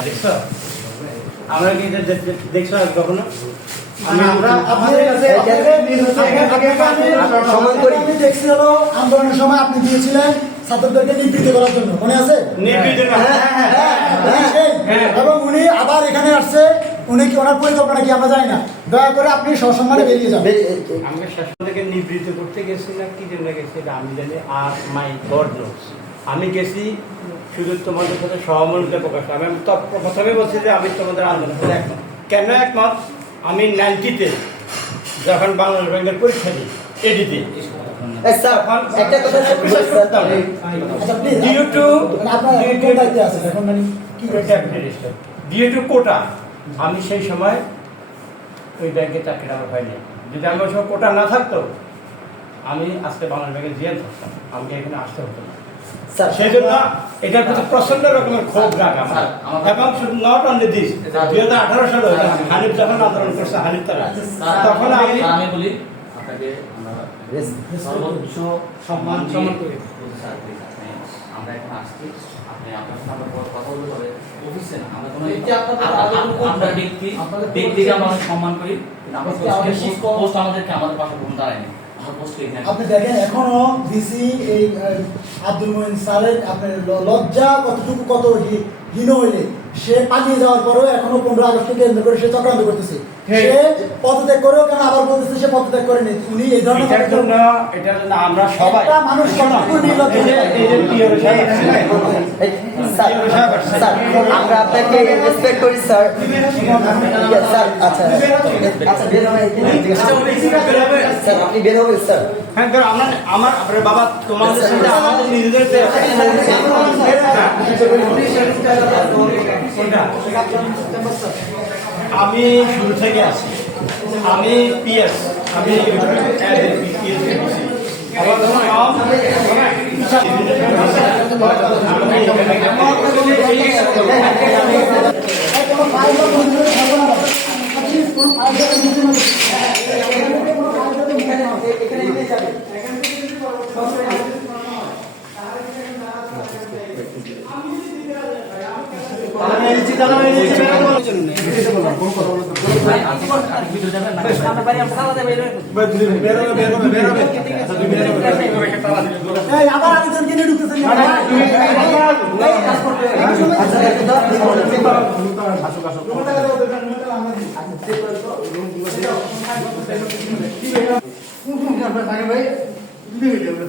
দেখছ? আমরা কি এটা দেখছ কখনো আন্দোলনের সময় আপনি দিয়েছিলেন ছাত্রদেরকে নিবৃত্ত করার জন্য মনে আছে। হ্যাঁ, হ্যাঁ। হ্যাঁ। এবং উনি আবার এখানে আসছে উনি কি ওনার পরিকল্পনা কি আমরা জানি না দয়া করে আপনি সসম্মানে বেরিয়ে যান আমাকে শাসন থেকে নিবৃত্ত করতে গেছি না কি জন্য গেছি আমি জানি আর মাই গড নোস আমি গেছি শুধু তোমাদের সাথে সহমর্মিতা প্রকাশ আমি তো প্রথমে বলছি যে আমি তোমাদের আন্দোলনের সাথে একমত কেন একমত আমি নাইনটিতে যখন বাংলাদেশ ব্যাংকের পরীক্ষা দিই এডিতে আচ্ছা মানে ডিউ টু কোটা আমি সেই সময় ওই ব্যাংকে চাকরিটা আমার হয়নি। যদি আমি ওই সময় কোটা না থাকতো আমি আজকে বাংলাদেশ ব্যাংকে জিয়ান থাকতাম। আমাকে এখানে আসতে হতো না। স্যার সেই জন্য এটার প্রতি প্রচণ্ড রকমের ক্ষোভ রাগ আমার। আমার- এবং শুধু নট অনলি দিস দুই হাজার আঠারো সালে হানিফ যখন আন্দোলন করছে হানিফ তারা। তখন আমি আমি বলি আপনাকে সর্বোচ্চ সম্মান সম্মান করি। বলছি, স্যার, please, আপনি- আমরা এখন আসছি আপনি আপনার সাথে আমরা কথা বলতে হবে অফিসে না আমরা কোনো আমরা- আবেদন আমরা- করতে আমরা হবে। ব্যক্তি ব্যক্তিকে আমরা সম্মান করি আমরা ব্যক্তি আমাদের পোস্টকে- শিক্ষক- পোস্ট আমাদেরকে আমাদের পাশে ভূমি দাঁড়ায়নি আমরা পোস্টকে এখানে আপনি দেখেন এখনও ডিসি এই আব্দুল মহিন স্যারের আপনার লজ্জা কতটুকু কত হীন হইলে সে পালিয়ে যাওয়ার পরেও এখনও পনেরো আগস্টকে কেন্দ্র করে সে চক্রান্ত করতেছে। সে পদত্যাগ করেও কেন আবার বলতেছে সে পদত্যাগ করেনি? উনি এই ধরনের এটার জন্য এটার জন্য আমরা সবাই একটা মানুষ নির্লজ্জ স্যার স্যার আমরা আপনাকে রেসপেক্ট করি স্যার। স্যার আচ্ছা। আচ্ছা বের হবে স্যার আপনি বের হবেন স্যার। হ্যাঁ কারণ আমরা আমার আপনার বাবা তোমাদের সাথে আমাদের নিজেদের যে- আমি শুরু থেকে আছি আমি পিএস আমি। এখানে নিয়ে যাবেন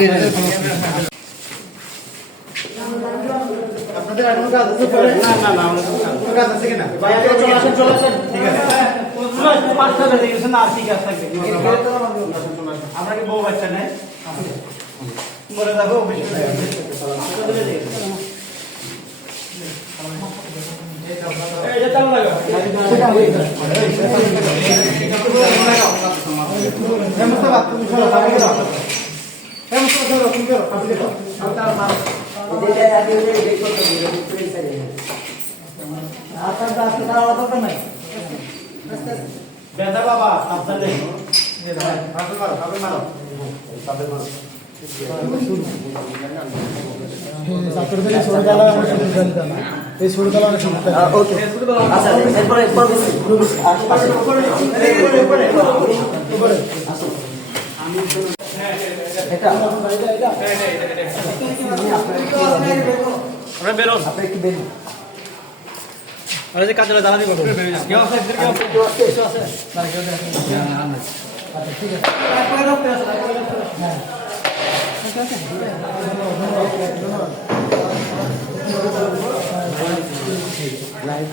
কিনে কাজ। আচ্ছা আচ্ছা, আপনাদের এখনও কাজ আছে পরে? না না না আমরা কোনো কাজ আছে। কিনা? চলে আসেন চলে আসেন। ঠিক আছে। পাঁচটা বেজে গেছে না ঠিক আছে আমরা কি বউ বাচ্চা নেই? মরে যাব এটা তালা দেওয়ার দরকার নাই। বাবা সাবধানে দাও, কাপড় মারো, কাপড় মারো। ছাত্রদের ছোট সুযোগ দেন না। এই ছোট তালা ওকে আচ্ছা এরপরে এরপর বেশি আশপাশে। এটা। আমরা বেরোন। আপনি একটু বেরুন। আমরা যে কাজে দাঁড়া দিব কেউ আছে? কেউ আছে? কেউ আছে? আচ্ছা, ঠিক আছে। রাখতে আসো, লাইভ